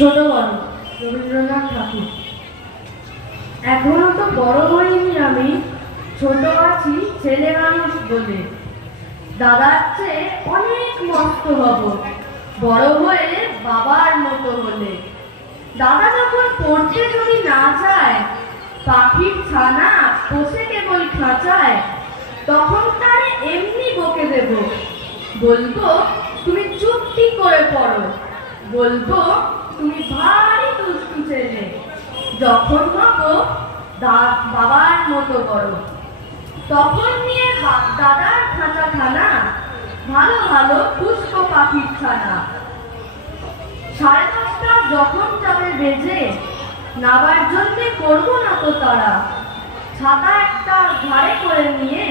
ছোট বড় রবীন্দ্রনাথ ঠাকুর। এখনো তো বড় হইনি আমি, ছোট আছি ছেলে মানুষ বলে। দাদার চেয়ে অনেক মস্ত হব বড় হয়ে বাবার মতো হলে। দাদা যখন পড়তে যদি না চায়, পাখির ছানা বসে কেবল খাঁচায়, তখন তারে এমনি বকে দেব। বলবো তুমি চুপটি করে পড়ো, বলবো তুমি ভারী দুষ্টু ছেলে। যখন হব বাবার মতো বড়, তখন নিয়ে দাদার খাঁচাখানা ভালো ভালো পুষ্প পাখির ছানা। 10:30 যখন যাবে বেজে, নাবার জন্যে করবো না তো তারা। ছাতা একটা ঘাড়ে করে নিয়ে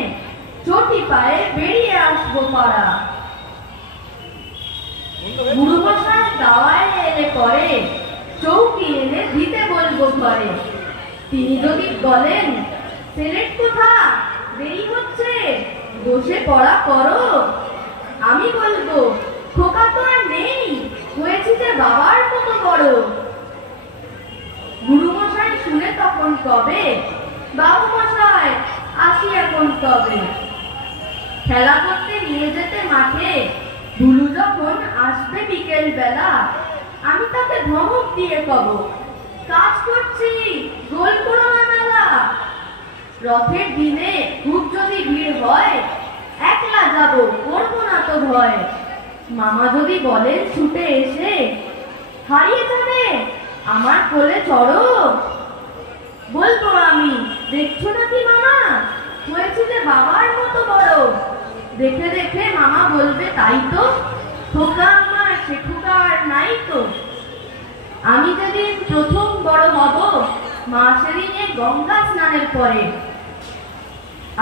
চটি পায়ে বেরিয়ে আসবো পাড়া। গুরুমশাই দাওয়ায় এলে পরে চৌকি এনে দিতে বলবো ঘরে। তিনি যদি বলেন সেলেট কোথা, দেরি হচ্ছে, বসে পড়া করো, আমি বলবো খোকা তো আর নেই, হয়েছি যে বাবার মতো বড়। গুরুমশাই শুনে তখন কবে, বাবু মশাই আসি এখন তবে। খেলা করতে নিয়ে যেতে মাঠে ভুলু যখন আসবে বিকেল বেলা, আমি তাকে ধমক দিয়ে কব, কাজ করছি গোল করো না মেলা। রথের দিনে খুব যদি ভিড় হয়, একলা যাব করবো না তো ভয়। মামা যদি বলেন ছুটে এসে, হারিয়ে যাবে আমার কোলে চড়ো, বলবো আমি দেখছো নাকি মামা, হয়েছি যে বাবার মতো বড়। দেখে দেখে মামা বলবে তাই তো, খোকা আমার সে খোকা আর নাই তো। আমি যেদিন প্রথম বড় হব, মা সেদিনে গঙ্গা স্নানের পরে।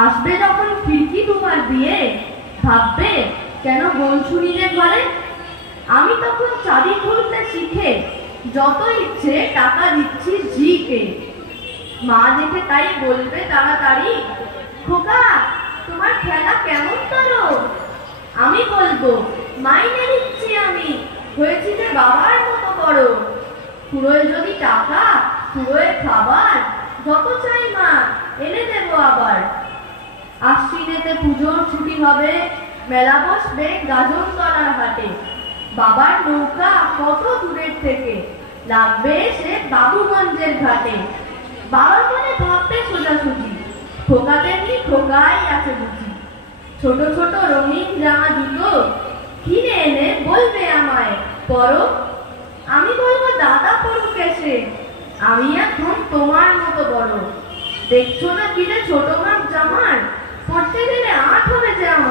আসবে যখন খিড়কি দুবার দিয়ে, ভাববে কেন বলছু নিজের ঘরে। আমি তখন চাবি খুলতে শিখে যত ইচ্ছে টাকা দিচ্ছি ঝিকে। মা দেখে তাই বলবে তাড়াতাড়ি, খোকা তোমার খেলা কেমন করো। আমি বলবো মাইনে দিচ্ছি আমি, হয়েছি যে বাবার মতো বড়। ফুরোয় যদি টাকা, ফুরোয় খাবার, যত চাই মা এনে দেবো আবার। আশ্বিনেতে পুজোর ছুটি হবে, মেলা বসবে গাজনতলার হাটে। বাবার নৌকা কত দূরের থেকে লাগবে সে বাবুগঞ্জের ঘাটে। বাবা মনে ভাববে সোজাসুজি, খোকা তেমনি খোকাই আছে বুঝি। ছোট ছোট রঙিন জামা জুতো কিনে এনে বলবে আমায় পরো। আমি বলবো দাদা পড়ুক এসে, আমি এখন তোমার মতো বড়। দেখছো না কি যে ছোট মাপ জামার, পড়তে গেলে আঁট হবে যে আমার।